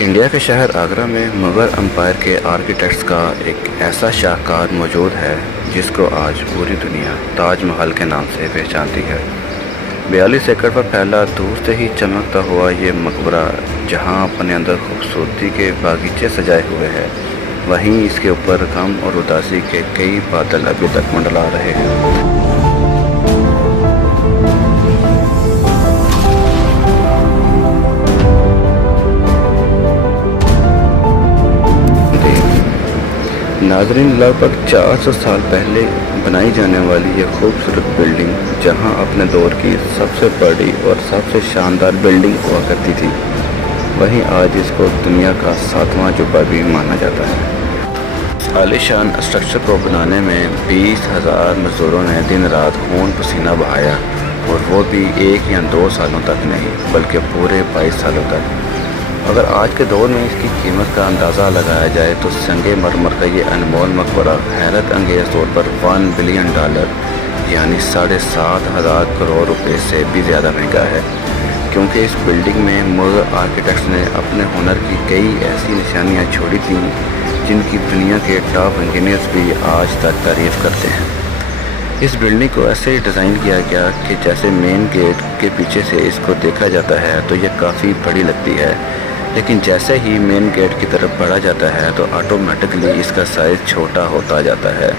India کے شہر آگرہ میں مغل امپائر کے آرکیٹیکٹس کا ایک ایسا شاہکار موجود ہے جس کو آج پوری دنیا تاج محل کے نام سے پہچانتی ہے۔ 42 ایکڑ پر پھیلا دور سے ہی چمکتا ہوا یہ مقبرہ جہاں اپنے اندر خوبصورتی کے باغیچے سجائے ہوئے ہیں، وہیں اس کے اوپر غم اور اداسی کے کئی بادل ابھی تک منڈلا رہے ہیں۔ ناظرین، لگ بھگ 400 سال پہلے بنائی جانے والی یہ خوبصورت بلڈنگ جہاں اپنے دور کی سب سے بڑی اور سب سے شاندار بلڈنگ ہوا کرتی تھی، وہیں آج اس کو دنیا کا 7واں عجوبہ بھی مانا جاتا ہے۔ عالیشان اسٹرکچر کو بنانے میں 20,000 مزدوروں نے دن رات خون پسینہ بہایا، اور وہ بھی 1 یا 2 سالوں تک نہیں بلکہ پورے 22 سالوں تک۔ اگر آج کے دور میں اس کی قیمت کا اندازہ لگایا جائے تو سنگ مرمر کا یہ انمول مقبرہ حیرت انگیز طور پر $1 بلین یعنی 7,500 کروڑ روپے سے بھی زیادہ مہنگا ہے، کیونکہ اس بلڈنگ میں مغل آرکیٹیکٹس نے اپنے ہنر کی کئی ایسی نشانیاں چھوڑی تھیں جن کی دنیا کے ٹاپ انجینئرز بھی آج تک تعریف کرتے ہیں۔ اس بلڈنگ کو ایسے ڈیزائن کیا گیا کہ جیسے مین گیٹ کے پیچھے سے اس کو دیکھا جاتا ہے تو یہ کافی بڑی لگتی ہے، لیکن جیسے ہی مین گیٹ کی طرف بڑھا جاتا ہے تو آٹومیٹکلی اس کا سائز چھوٹا ہوتا جاتا ہے۔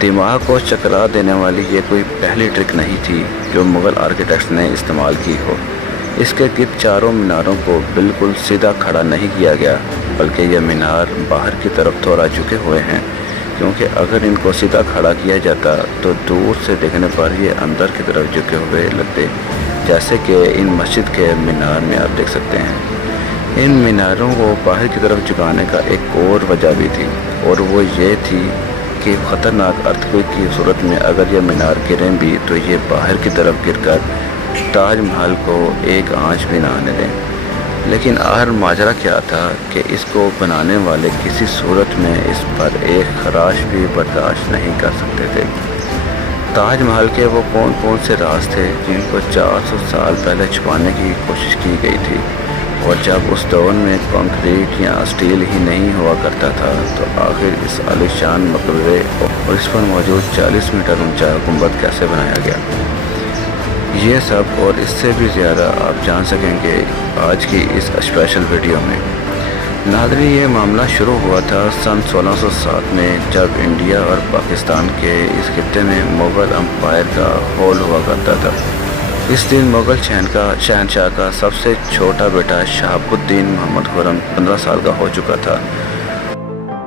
دماغ کو چکرا دینے والی یہ کوئی پہلی ٹرک نہیں تھی جو مغل آرکیٹیکٹس نے استعمال کی ہو۔ اس کے گرد چاروں میناروں کو بالکل سیدھا کھڑا نہیں کیا گیا، بلکہ یہ مینار باہر کی طرف تھوڑا جھکے ہوئے ہیں، کیونکہ اگر ان کو سیدھا کھڑا کیا جاتا تو دور سے دیکھنے پر یہ اندر کی طرف جھکے ہوئے لگتے، جیسے کہ ان مسجد کے مینار میں آپ دیکھ سکتے ہیں۔ ان میناروں کو باہر کی طرف جھکانے کا ایک اور وجہ بھی تھی، اور وہ یہ تھی کہ خطرناک ارتھکویک کی صورت میں اگر یہ مینار گریں بھی تو یہ باہر کی طرف گر کر تاج محل کو ایک آنچ بھی نہ آنے دیں۔ لیکن آخر ماجرا کیا تھا کہ اس کو بنانے والے کسی صورت میں اس پر ایک خراش بھی برداشت نہیں کر سکتے تھے۔ تاج محل کے وہ کون سے راز تھے جن کو 400 سال پہلے چھپانے کی کوشش کی گئی تھی، اور جب اس دور میں کنکریٹ یا اسٹیل ہی نہیں ہوا کرتا تھا تو آخر اس عالیشان مقبرے اور اس پر موجود 40 میٹر اونچا گنبد کیسے بنایا گیا؟ یہ سب اور اس سے بھی زیادہ آپ جان سکیں گے آج کی اس اسپیشل ویڈیو میں۔ ناظرین، یہ معاملہ شروع ہوا تھا سن 1607 میں، جب انڈیا اور پاکستان کے اس خطے میں مغل امپائر کا ہول ہوا کرتا تھا۔ اس دن مغل شہنشاہ کا سب سے چھوٹا بیٹا شہاب الدین محمد خرم 15 سال کا ہو چکا تھا۔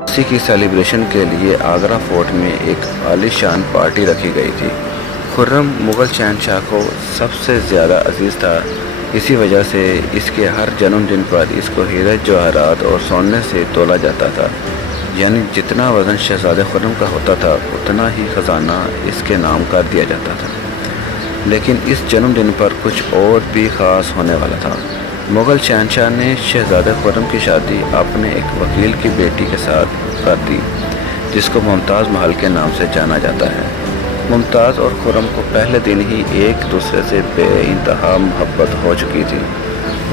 اسی کی سیلیبریشن کے لیے آگرہ فورٹ میں ایک عالیشان پارٹی رکھی گئی تھی۔ خرم مغل شہنشاہ کو سب سے زیادہ عزیز تھا، اسی وجہ سے اس کے ہر جنم دن پر اس کو ہیرے جواہرات اور سونے سے تولا جاتا تھا، یعنی جتنا وزن شہزادہ خرم کا ہوتا تھا اتنا ہی خزانہ اس کے نام کر دیا جاتا تھا۔ لیکن اس جنم دن پر کچھ اور بھی خاص ہونے والا تھا۔ مغل شہنشاہ نے شہزادہ خرم کی شادی اپنے ایک وکیل کی بیٹی کے ساتھ کر دی، جس کو ممتاز محل کے نام سے جانا جاتا ہے۔ ممتاز اور خرم کو پہلے دن ہی ایک دوسرے سے بے انتہا محبت ہو چکی تھی،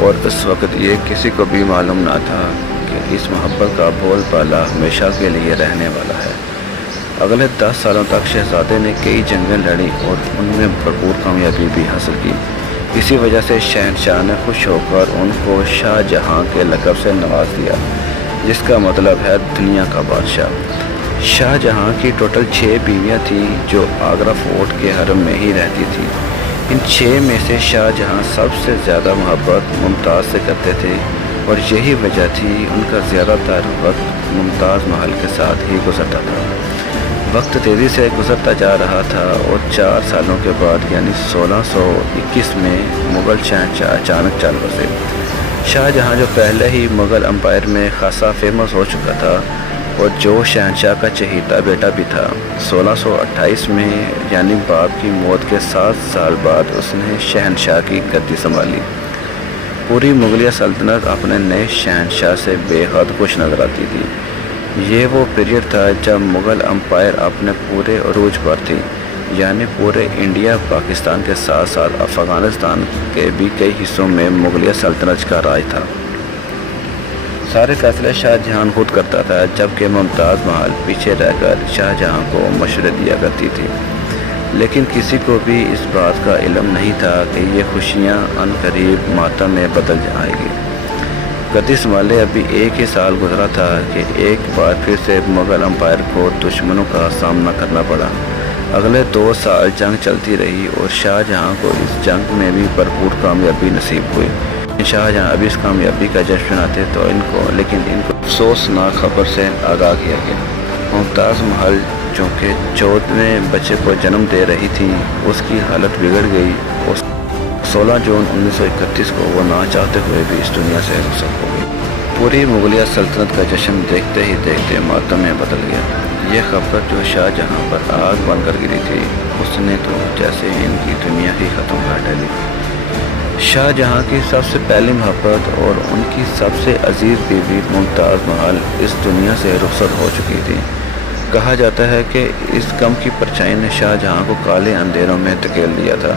اور اس وقت یہ کسی کو بھی معلوم نہ تھا کہ اس محبت کا بول بالا ہمیشہ کے لیے رہنے والا ہے۔ اگلے 10 سالوں تک شہزادے نے کئی جنگیں لڑی اور ان میں بھرپور کامیابی بھی حاصل کی۔ اسی وجہ سے شہنشاہ نے خوش ہو کر ان کو شاہ جہاں کے لقب سے نواز دیا، جس کا مطلب ہے دنیا کا بادشاہ۔ شاہ جہاں کی ٹوٹل 6 بیویاں تھیں جو آگرہ فورٹ کے حرم میں ہی رہتی تھیں۔ ان 6 میں سے شاہ جہاں سب سے زیادہ محبت ممتاز سے کرتے تھے، اور یہی وجہ تھی ان کا زیادہ تر وقت ممتاز محل کے ساتھ ہی گزرتا تھا۔ وقت تیزی سے گزرتا جا رہا تھا، اور 4 سالوں کے بعد یعنی 1621 میں مغل شہنشاہ اچانک چل بسے۔ شاہ جہاں جو پہلے ہی مغل امپائر میں خاصا فیمس ہو چکا تھا اور جو شہنشاہ کا چہیتا بیٹا بھی تھا، 1628 میں یعنی باپ کی موت کے 7 سال بعد اس نے شہنشاہ کی گدی سنبھالی۔ پوری مغلیہ سلطنت اپنے نئے شہنشاہ سے بے حد خوش نظر آتی تھی۔ یہ وہ پیریڈ تھا جب مغل امپائر اپنے پورے عروج پر تھی، یعنی پورے انڈیا پاکستان کے ساتھ ساتھ افغانستان کے بھی کئی حصوں میں مغلیہ سلطنت کا راج تھا۔ سارے فیصلے شاہ جہاں خود کرتا تھا، جبکہ ممتاز محل پیچھے رہ کر شاہ جہاں کو مشورے دیا کرتی تھی۔ لیکن کسی کو بھی اس بات کا علم نہیں تھا کہ یہ خوشیاں عن قریب ماتم میں بدل جائیں گی۔ گدی سنبھالے ابھی 1 ہی سال گزرا تھا کہ ایک بار پھر سے مغل امپائر کو دشمنوں کا سامنا کرنا پڑا۔ اگلے 2 سال جنگ چلتی رہی اور شاہ جہاں کو اس جنگ میں بھی بھرپور کامیابی نصیب ہوئی۔ شاہ جہاں ابھی اس کامیابی کا جشن مناتے تو ان کو افسوسناک خبر سے آگاہ کیا گیا۔ ممتاز محل چونکہ 14ویں بچے کو جنم دے رہی تھی، اس کی حالت بگڑ گئی اور 16 جون 1931 کو وہ نہ چاہتے ہوئے بھی اس دنیا سے رخصت ہو گئی۔ پوری مغلیہ سلطنت کا جشن دیکھتے ہی دیکھتے ماتم میں بدل گیا۔ یہ خبر جو شاہ جہاں پر آگ بن کر گری تھی، اس نے تو جیسے ان کی دنیا ہی ختم کر ڈالی۔ شاہ جہاں کی سب سے پہلی محبت اور ان کی سب سے عزیز بیوی ممتاز محل اس دنیا سے رخصت ہو چکی تھی۔ کہا جاتا ہے کہ اس غم کی پرچھائی نے شاہ جہاں کو کالے اندھیروں میں دھکیل دیا تھا۔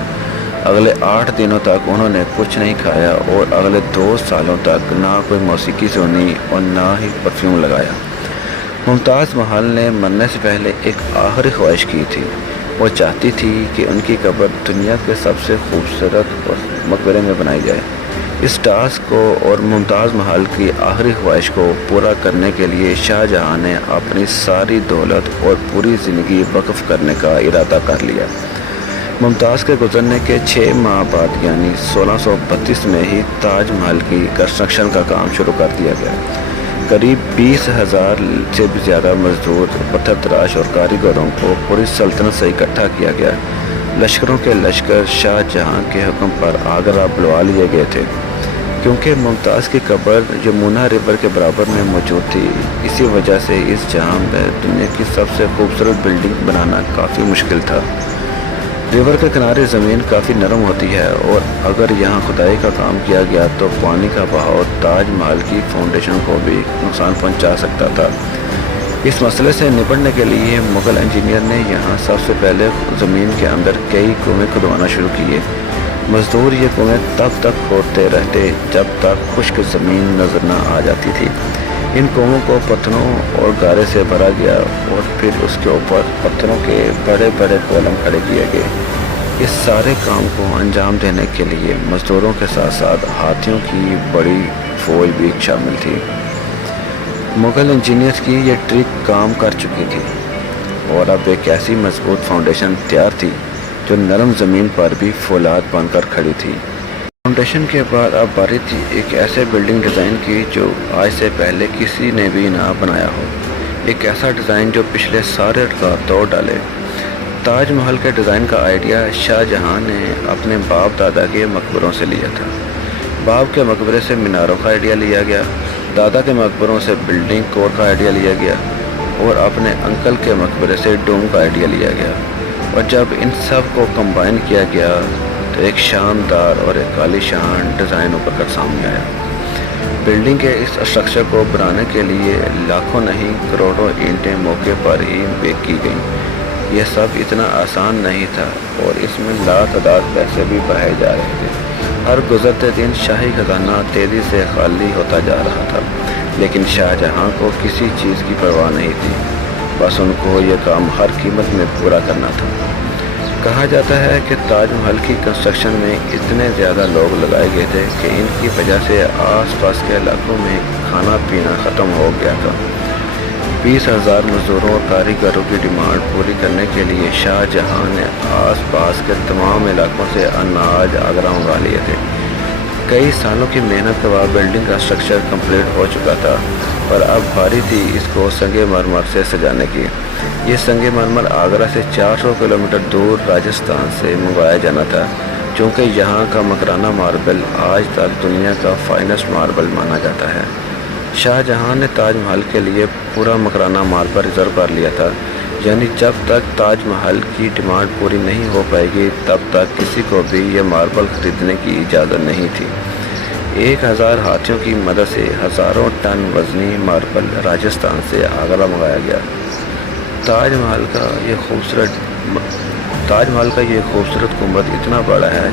اگلے 8 دنوں تک انہوں نے کچھ نہیں کھایا اور اگلے 2 سالوں تک نہ کوئی موسیقی سنی اور نہ ہی پرفیوم لگایا۔ ممتاز محل نے مرنے سے پہلے ایک آخری خواہش کی تھی۔ وہ چاہتی تھی کہ ان کی قبر دنیا کے سب سے خوبصورت مقبرے میں بنائی جائے۔ اس ٹاسک کو اور ممتاز محل کی آخری خواہش کو پورا کرنے کے لیے شاہ جہاں نے اپنی ساری دولت اور پوری زندگی وقف کرنے کا ارادہ کر لیا۔ ممتاز کے گزرنے کے 6 ماہ بعد یعنی 1632 میں ہی تاج محل کی کنسٹرکشن کا کام شروع کر دیا گیا۔ قریب 20,000 سے بھی زیادہ مزدور، پتھر تراش اور کاریگروں کو پوری سلطنت سے اکٹھا کیا گیا۔ لشکروں کے لشکر شاہ جہاں کے حکم پر آگرہ بلوا لیے گئے تھے۔ کیونکہ ممتاز کی قبر یمنا ریور کے برابر میں موجود تھی، اسی وجہ سے اس جہاں میں دنیا کی سب سے خوبصورت بلڈنگ بنانا کافی مشکل تھا۔ ریور کے کنارے زمین کافی نرم ہوتی ہے اور اگر یہاں کھدائی کا کام کیا گیا تو پانی کا بہاؤ تاج محل کی فاؤنڈیشن کو بھی نقصان پہنچا سکتا تھا۔ اس مسئلے سے نپٹنے کے لیے مغل انجینئر نے یہاں سب سے پہلے زمین کے اندر کئی کنویں کھدوانا شروع کیے۔ مزدور یہ کنویں تب تک کھودتے رہتے جب تک خشک زمین نظر نہ آ جاتی تھی۔ ان کنووں کو پتھروں اور گارے سے بھرا گیا اور پھر اس کے اوپر پتھروں کے بڑے بڑے کولم کھڑے کیے گئے۔ اس سارے کام کو انجام دینے کے لیے مزدوروں کے ساتھ ساتھ ہاتھیوں کی بڑی فوج بھی شامل تھی۔ مغل انجینئرز کی یہ ٹرک کام کر چکی تھی اور اب ایک ایسی مضبوط فاؤنڈیشن تیار تھی جو نرم زمین پر بھی فولاد بن کر کھڑی تھی۔ فاؤنڈیشن کے بعد اب باری تھی ایک ایسے بلڈنگ ڈیزائن کی جو آج سے پہلے کسی نے بھی نہ بنایا ہو، ایک ایسا ڈیزائن جو پچھلے سارے ریکارڈ توڑ ڈالے۔ تاج محل کے ڈیزائن کا آئیڈیا شاہ جہاں نے اپنے باپ دادا کے مقبروں سے لیا تھا۔ باپ کے مقبرے سے میناروں کا آئیڈیا لیا گیا، دادا کے مقبروں سے بلڈنگ کوڈ کا آئیڈیا لیا گیا اور اپنے انکل کے مقبرے سے ڈوم کا آئیڈیا لیا گیا، اور جب ان سب کو کمبائن کیا گیا تو ایک شاندار اور ایک عالی شان ڈیزائن اوپر کر سامنے آیا۔ بلڈنگ کے اس اسٹرکچر کو بنانے کے لیے لاکھوں نہیں کروڑوں اینٹیں موقع پر ہی بیک کی گئیں۔ یہ سب اتنا آسان نہیں تھا اور اس میں لاتعداد پیسے بھی بہائے جا رہے تھے۔ ہر گزرتے دن شاہی خزانہ تیزی سے خالی ہوتا جا رہا تھا، لیکن شاہ جہاں کو کسی چیز کی پرواہ نہیں تھی، بس ان کو یہ کام ہر قیمت میں پورا کرنا تھا۔ کہا جاتا ہے کہ تاج محل کی کنسٹرکشن میں اتنے زیادہ لوگ لگائے گئے تھے کہ ان کی وجہ سے آس پاس کے علاقوں میں کھانا پینا ختم ہو گیا تھا۔ 20,000 مزدوروں اور کاریگروں کی ڈیمانڈ پوری کرنے کے لیے شاہ جہاں نے آس پاس کے تمام علاقوں سے اناج آگرہ منگوا لیے تھے۔ کئی سالوں کی محنت کے بعد بلڈنگ کا اسٹرکچر کمپلیٹ ہو چکا تھا اور اب باری تھی اس کو سنگ مرمر سے سجانے کی۔ یہ سنگ مرمر آگرہ سے 400 کلومیٹر دور راجستھان سے منگوایا جانا تھا، چونکہ یہاں کا مکرانہ ماربل آج تک دنیا کا فائنسٹ ماربل مانا جاتا ہے۔ شاہ جہاں نے تاج محل کے لیے پورا مکرانہ ماربل ریزرو کر لیا تھا، یعنی جب تک تاج محل کی ڈیمانڈ پوری نہیں ہو پائے گی تب تک کسی کو بھی یہ ماربل خریدنے کی اجازت نہیں تھی۔ 1000 ہاتھیوں کی مدد سے ہزاروں ٹن وزنی ماربل راجستھان سے آگرہ منگایا گیا۔ تاج محل کا یہ خوبصورت گنبد اتنا بڑا ہے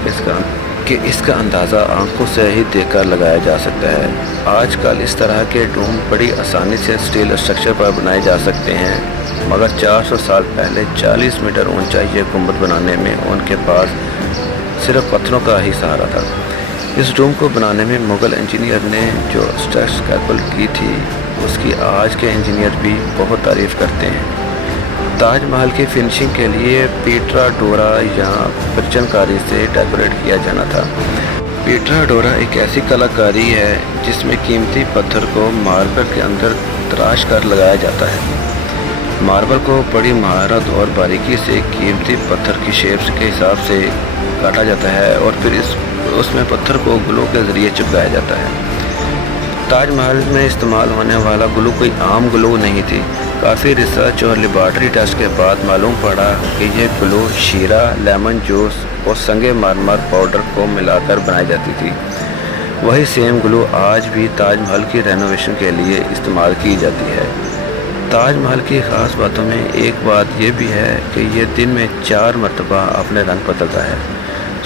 کہ اس کا اندازہ آنکھوں سے ہی دیکھ کر لگایا جا سکتا ہے۔ آج کل اس طرح کے ڈوم بڑی آسانی سے اسٹیل اسٹرکچر پر بنائے جا سکتے ہیں، مگر 400 سال پہلے 40 میٹر اونچا یہ گنبد بنانے میں ان کے پاس صرف پتھروں کا ہی سہارا تھا۔ اس ڈوم کو بنانے میں مغل انجینئر نے جو اسٹرکچر کیلکولیٹ کی تھی، اس کی آج کے انجینئر بھی بہت تعریف کرتے ہیں۔ تاج محل کی فنشنگ کے لیے پیٹرا ڈورا یا پرچن کاری سے ڈیکوریٹ کیا جانا تھا۔ پیٹرا ڈورا ایک ایسی کلاکاری ہے جس میں قیمتی پتھر کو ماربل کے اندر تراش کر لگایا جاتا ہے۔ ماربل کو بڑی مہارت اور باریکی سے قیمتی پتھر کی شیپس کے حساب سے کاٹا جاتا ہے اور پھر اس میں پتھر کو گلو کے ذریعے چپکایا جاتا ہے۔ تاج محل میں استعمال ہونے والا گلو کوئی عام گلو نہیں تھی۔ کافی ریسرچ اور لیبارٹری ٹیسٹ کے بعد معلوم پڑا کہ یہ گلو شیرہ، لیمن جوس اور سنگ مرمر پاؤڈر کو ملا کر بنائی جاتی تھی۔ وہی سیم گلو آج بھی تاج محل کی رینوویشن کے لیے استعمال کی جاتی ہے۔ تاج محل کی خاص باتوں میں ایک بات یہ بھی ہے کہ یہ دن میں 4 مرتبہ اپنے رنگ بدلتا ہے۔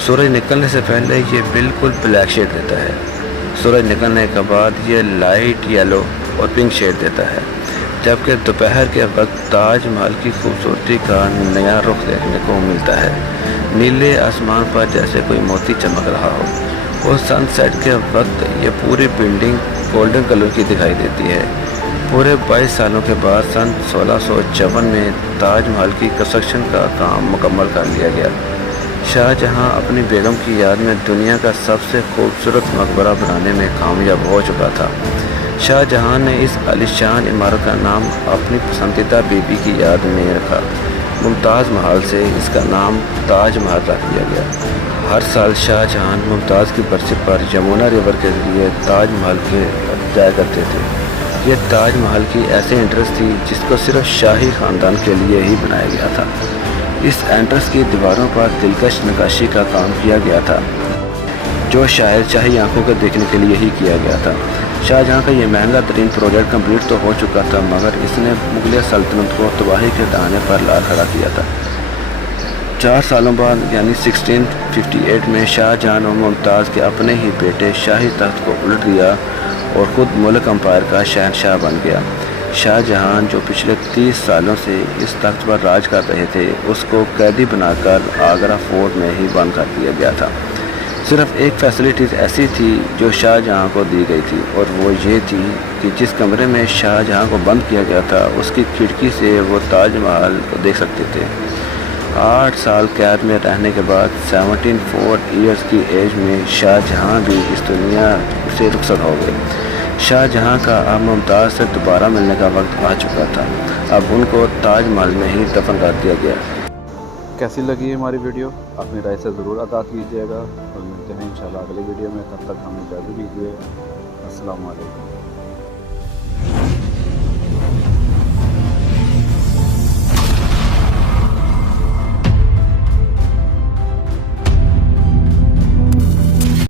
سورج نکلنے سے پہلے یہ بالکل بلیک شیڈ دیتا ہے۔ سورج نکلنے کے بعد یہ لائٹ یلو اور پنک شیڈ دیتا ہے، جبکہ دوپہر کے وقت تاج محل کی خوبصورتی کا نیا رخ دیکھنے کو ملتا ہے۔ نیلے آسمان پر جیسے کوئی موتی چمک رہا ہو، اور سن سیٹ کے وقت یہ پوری بلڈنگ گولڈن کلر کی دکھائی دیتی ہے۔ پورے 22 سالوں کے بعد سن 1654 میں تاج محل کی کنسٹرکشن کا کام مکمل کر لیا گیا۔ شاہ جہاں اپنی بیگم کی یاد میں دنیا کا سب سے خوبصورت مقبرہ بنانے میں کامیاب ہو چکا تھا۔ شاہ جہاں نے اس عالی شان عمارت کا نام اپنی پسندیدہ بیوی کی یاد میں رکھا۔ ممتاز محل سے اس کا نام تاج محل رکھ دیا گیا۔ ہر سال شاہ جہاں ممتاز کی برسی پر یمنا ریور کے ذریعے تاج محل کے جایا کرتے تھے۔ یہ تاج محل کی ایسی انٹرس تھی جس کو صرف شاہی خاندان کے لیے ہی بنایا گیا تھا۔ اس انٹرس کی دیواروں پر دلکش نقاشی کا کام کیا گیا تھا، جو شاید شاہی آنکھوں کو دیکھنے کے لیے ہی کیا گیا تھا۔ شاہ جہاں کا یہ مہنگا ترین پروجیکٹ کمپلیٹ تو ہو چکا تھا، مگر اس نے مغلیہ سلطنت کو تباہی کے دہانے پر لا کھڑا کیا تھا۔ 4 سالوں بعد یعنی 1658 میں شاہ جہاں اور ممتاز کے اپنے ہی بیٹے شاہی تخت کو الٹ دیا اور خود ملک امپائر کا شہنشاہ بن گیا۔ شاہ جہاں جو پچھلے 30 سالوں سے اس تخت پر راج کر رہے تھے، اس کو قیدی بنا کر آگرہ فورٹ میں ہی بند کر دیا گیا تھا۔ صرف ایک فیسلٹیز ایسی تھی جو شاہ جہاں کو دی گئی تھی، اور وہ یہ تھی کہ جس کمرے میں شاہ جہاں کو بند کیا گیا تھا، اس کی کھڑکی سے وہ تاج محل کو دیکھ سکتے تھے۔ 8 سال قید میں رہنے کے بعد 74 ایئرز کی ایج میں شاہ جہاں بھی اس دنیا سے رخصت ہو گئے۔ شاہ جہاں کا اب ممتاز سے دوبارہ ملنے کا وقت آ چکا تھا۔ اب ان کو تاج محل میں ہی دفن کر دیا گیا۔ کیسی لگی ہماری ویڈیو؟ اپنی رائے سے ضرور آگاہ کیجیے گا، اور ملتے ہیں انشاءاللہ اگلی ویڈیو میں۔ تب تک ہمیں اجازت دیجیے۔ السلام علیکم۔